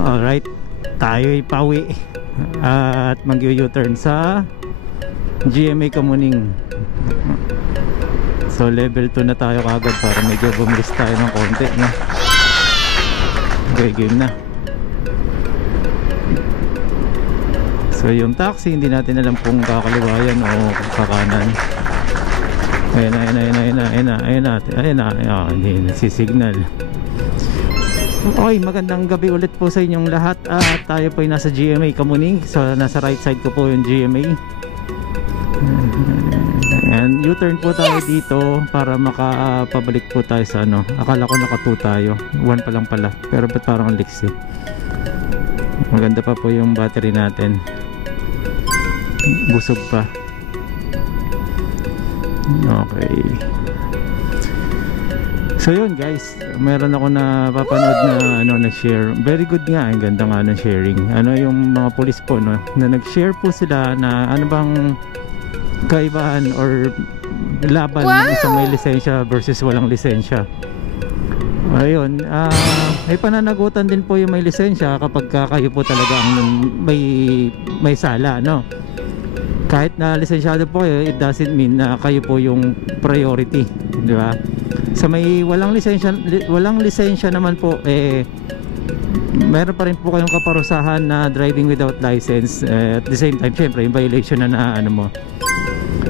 Alright, tayo'y pauwi at mag-u-turn sa GMA Kamuning. So level 2 na tayo kagad para medyo bumilis tayo ng konti, no? Okay, game na. So yung taxi, hindi natin alam kung kakaliwayan o kakanan. Ayun na, hindi nagsisignal. Okay, magandang gabi ulit po sa inyong lahat. Tayo po ay nasa GMA Kamuning. So nasa right side ko po yung GMA. And U-turn po tayo dito para makapabalik po tayo sa ano. Akala ko naka 2 tayo, 1 pa lang pala. Pero ba't parang ang liksi? Maganda pa po yung battery natin. Busog pa. Okay. So yun guys, meron ako na papanood na nag-share. Very good nga, ang ganda nga ng sharing. Yung mga police po, no, na nag-share po sila na ano bang kaibahan or laban ng isang may lisensya versus walang lisensya. Ayun, may pananagutan din po yung may lisensya kapag kayo po talaga ang may sala, no? Kahit na lisensyado po kayo, it doesn't mean na kayo po yung priority, di ba? Sa may walang lisensya naman po, meron pa rin po kayong kaparusahan na driving without license. At the same time, syempre, yung violation na mo.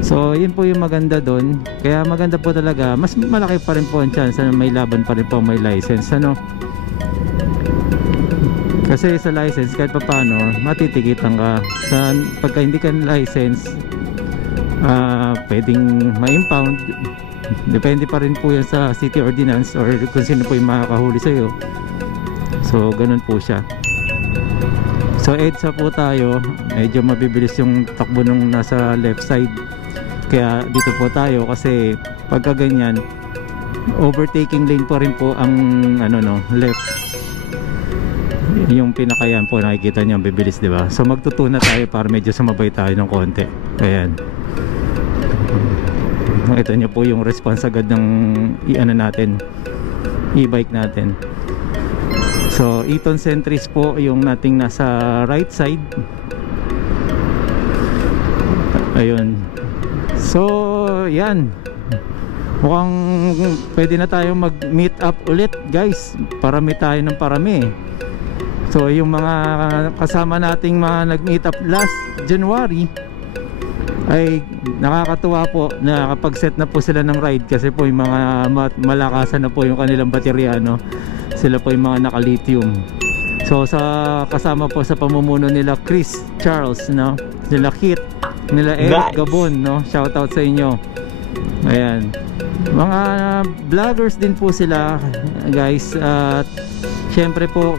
So, yun po yung maganda doon. Kaya maganda po talaga, mas malaki pa rin po ang chance na may laban pa rin po may license, ano? Kasi sa license, kahit pa paano, matitikitan ka. Pagka hindi ka license, pwedeng ma-impound. Depende pa rin po yan sa city ordinance or kung sino po yung makakahuli sa'yo. So, ganun po siya. So, EDSA po tayo. Medyo mabibilis yung takbo nung nasa left side. Kaya dito po tayo kasi pagka ganyan, overtaking lane po rin po ang left. Yung pinakayan po, nakikita nyo, bibilis, diba? So magtutuna tayo para medyo sumabay tayo ng konti. Ayan. Nakita nyo po yung response agad ng natin, e-bike natin. So Eton Centris po yung nating nasa right side. Ayun. So yan, mukhang pwede na tayo mag meet up ulit guys. Parami tayo ng parami. So yung mga kasama nating mga nag-meet up last January ay nakakatuwa po na kapag set na po sila ng ride, kasi po yung mga malakasan na po yung kanilang baterya, no? Sila po yung mga naka-lithium. So sa kasama po sa pamumuno nila Chris Charles, no? Nila Kit, nila Eric Gabon, no? Shout out sa inyo. Ayan. Mga vloggers din po sila guys. At syempre po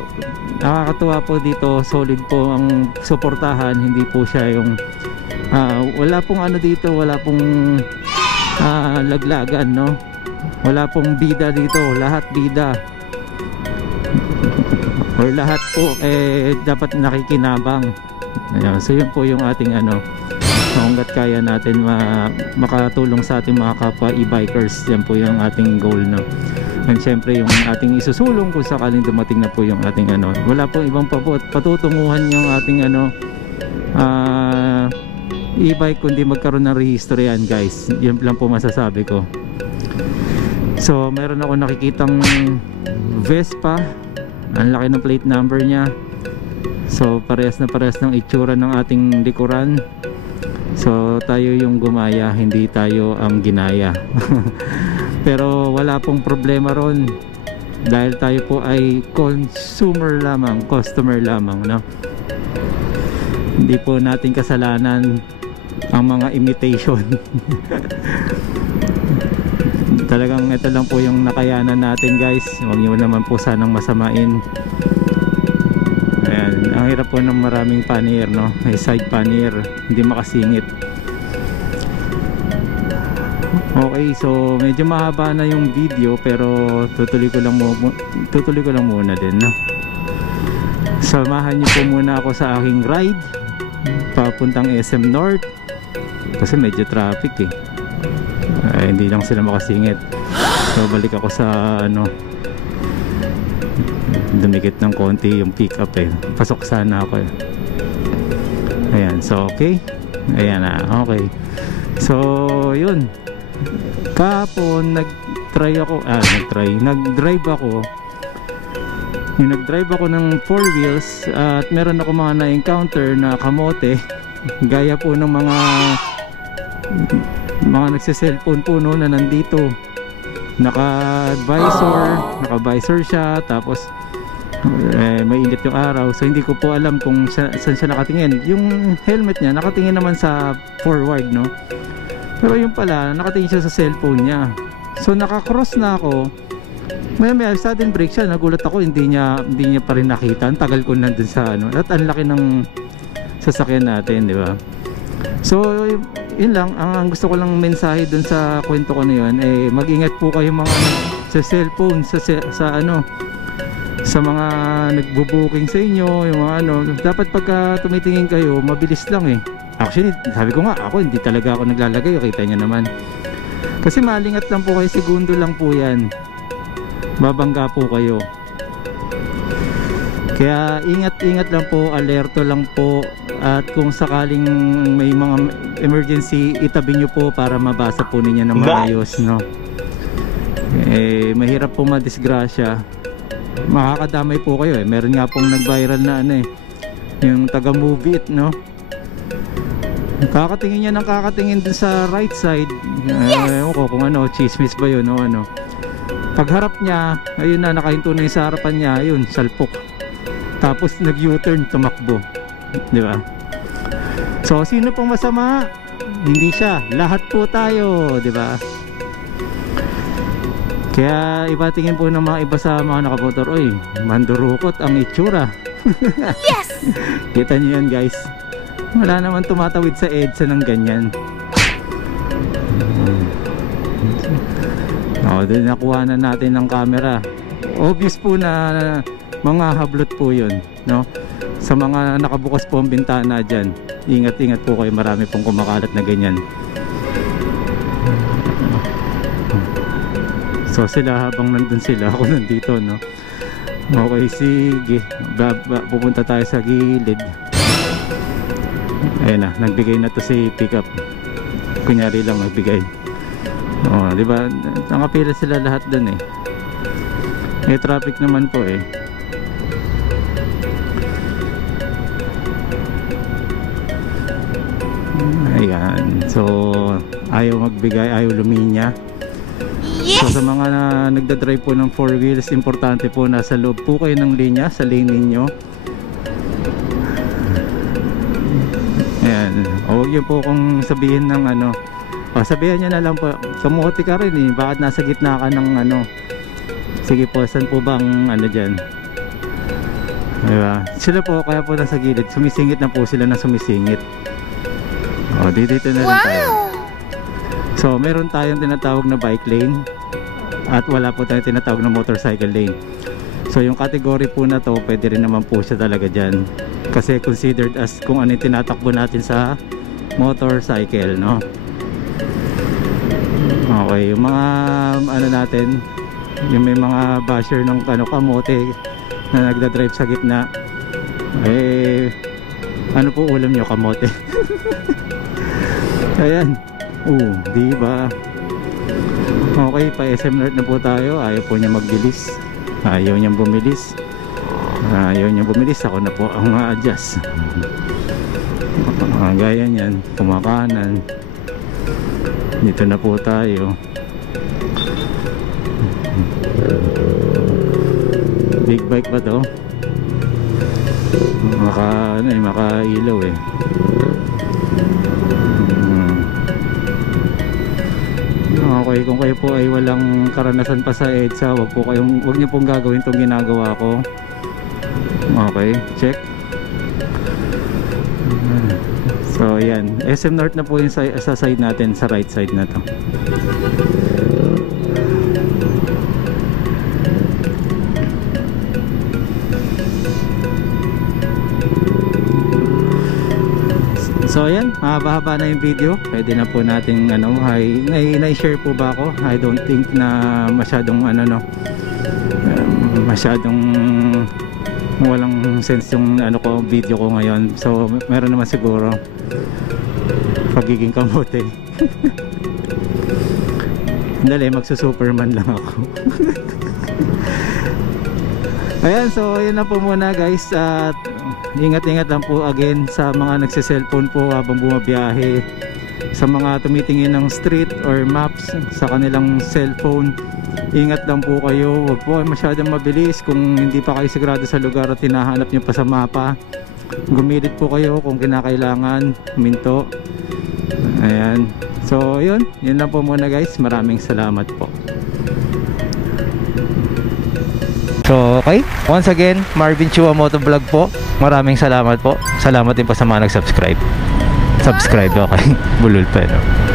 nakakatuwa po dito, solid po ang suportahan. Hindi po siya yung wala pong dito, wala pong laglagan, no? Wala pong bida dito, lahat bida. Or lahat po dapat nakikinabang. Ayan, so yun po yung ating hanggat kaya natin makatulong sa ating mga kapwa e-bikers. Yan po yung ating goal, no? And syempre yung ating isusulong kung sakaling dumating na po yung ating wala pong ibang patutunguhan yung ating e-bike kundi magkaroon ng rehistro yan guys. Yan lang po masasabi ko. So meron ako nakikitang Vespa, ang laki ng plate number nya. So parehas na parehas ng itsura ng ating likuran. So tayo yung gumaya, hindi tayo ang ginaya. Pero wala pong problema ron dahil tayo po ay consumer lamang, customer lamang, no? Hindi po natin kasalanan ang mga imitation. Talagang ito lang po yung nakayanan natin guys. Huwag nyo naman po sanang masamain. Ayan, ang hirap po ng maraming pannier, no? May side pannier, hindi makasingit. Okay, so medyo mahaba na yung video pero tutuloy ko lang muna din, no? Samahan niyo po muna ako sa aking ride papuntang SM North kasi medyo traffic hindi lang sila makasingit. So balik ako sa dumikit ng konti yung pickup eh. Pasok sana ako eh. Ayan, so okay. Ayan na, okay. So yun, kahapon nag-drive ako yung nag-drive ako ng 4 wheels at meron ako mga na-encounter na kamote gaya po ng mga nagse-cellphone po no, na nandito naka-visor siya, tapos may init yung araw, so hindi ko po alam kung saan siya nakatingin. Yung helmet niya nakatingin naman sa forward no, pero yung pala nakatingin siya sa cellphone niya. So naka-cross na ako, may sudden break siya, nagulat ako, hindi niya pa rin nakita. Ang tagal ko nandun sa ano, at ang laki ng sasakyan natin, di ba? So yun lang, ang gusto ko lang mensahe dun sa kwento ko na yun, mag-ingat po kayo mga sa cellphone, sa mga nagbo-booking sa inyo, yung mga dapat pagka tumitingin kayo, mabilis lang eh. Actually, sabi ko nga, hindi talaga ako naglalagay, kita nyo naman. Kasi malingat lang po kayo, segundo lang po yan. Babangga po kayo. Kaya ingat-ingat lang po, alerto lang po. At kung sakaling may mga emergency, itabi nyo po para mabasa po ninyo ng maayos, no? Mahirap po madisgrasya. Makakadamay po kayo eh. Meron nga pong nag-viral na yung taga-Move It, no? Kakatingin niya ng kakatingin dun sa right side. Ewan ko kung chismis ba yun o ano. Pagharap niya, ayun na, nakahinto na yung sa harapan niya, ayun, salpok. Tapos nag-U-turn, tumakbo. Di ba? So, sino pong masama? Hindi siya. Lahat po tayo, di ba? Kaya ipatingin po ng mga iba sa mga nakamotor, oy, mandurukot ang itsura. Yes! Kita niyo yan, guys. Wala naman tumatawid sa EDSA ng ganyan. Doon nakuha na natin ng camera. Obvious po na mga hablot po yun, no? Sa mga nakabukas po ang bintana dyan, ingat-ingat po kayo, marami pong kumakalat na ganyan. So sila, habang nandun sila, ako nandito, no? Okay, sige, pupunta tayo sa gilid. Ayun na, nagbigay na to si pickup. Kunyari lang nagbigay. Di ba? Nakapila sila lahat dun eh. May traffic naman po eh. Ayan. So, ayaw magbigay, ayaw luminya. Yes! So sa mga nagdadrive po ng 4 wheels, importante po nasa loob po kayo ng linya, sa lane ninyo. Ayan. Huwag yun po kung sabihin ng sabihan nyo na lang po, kamuti ka rin eh, bakit nasa gitna ka ng sige po, saan po bang dyan, diba? Sila po, kaya po nasa gilid, sumisingit na po sila na sumisingit. Dito na lang tayo. So meron tayong tinatawag na bike lane at wala po tayong tinatawag na motorcycle lane. So yung category po na to, pwede rin naman po siya talaga dyan, kasi considered as kung ano yung tinatakbo natin sa motorcycle, no? Okay, yung mga natin, yung may mga basher ng kamote na nagdadrive sa gitna, ano po ulam nyo, kamote? Ayan, diba? Okay, pa SM North na po tayo. Ayaw po niya magbilis, ayaw niyang bumilis, ako na po ang ma-adjust. Gaya niyan, kumakanan. Dito na po tayo. Big bike ba to? Makailaw eh. Okay, kung kayo po ay walang karanasan pa sa EDSA, wag niyo pong gagawin tong ginagawa ko. Okay, check. So yan, SM North na po yung sa side natin, sa right side na to. So ayan, mahaba-haba na yung video. Pwede na po nating na-share po ba ako? I don't think na masyadong masyadong walang sense yung ano ko, video ko ngayon. So meron naman siguro pagiging kamote. Dali, magsusuperman lang ako. Ayan, so yun na po muna guys. At ingat-ingat lang po again sa mga nagsiselfone po habang bumabiyahe, sa mga tumitingin ng street or maps sa kanilang cellphone. Ingat lang po kayo, huwag po masyadong mabilis. Kung hindi pa kayo sigurado sa lugar at hinahanap nyo pa sa mapa, gumilit po kayo kung kinakailangan, minto. Ayan, so yun lang po muna guys. Maraming salamat po. So okay, once again, Marvin Chua Motovlog po. Maraming salamat po. Salamat din po sa mga nag-subscribe. Subscribe, okay. Bulol pa, no?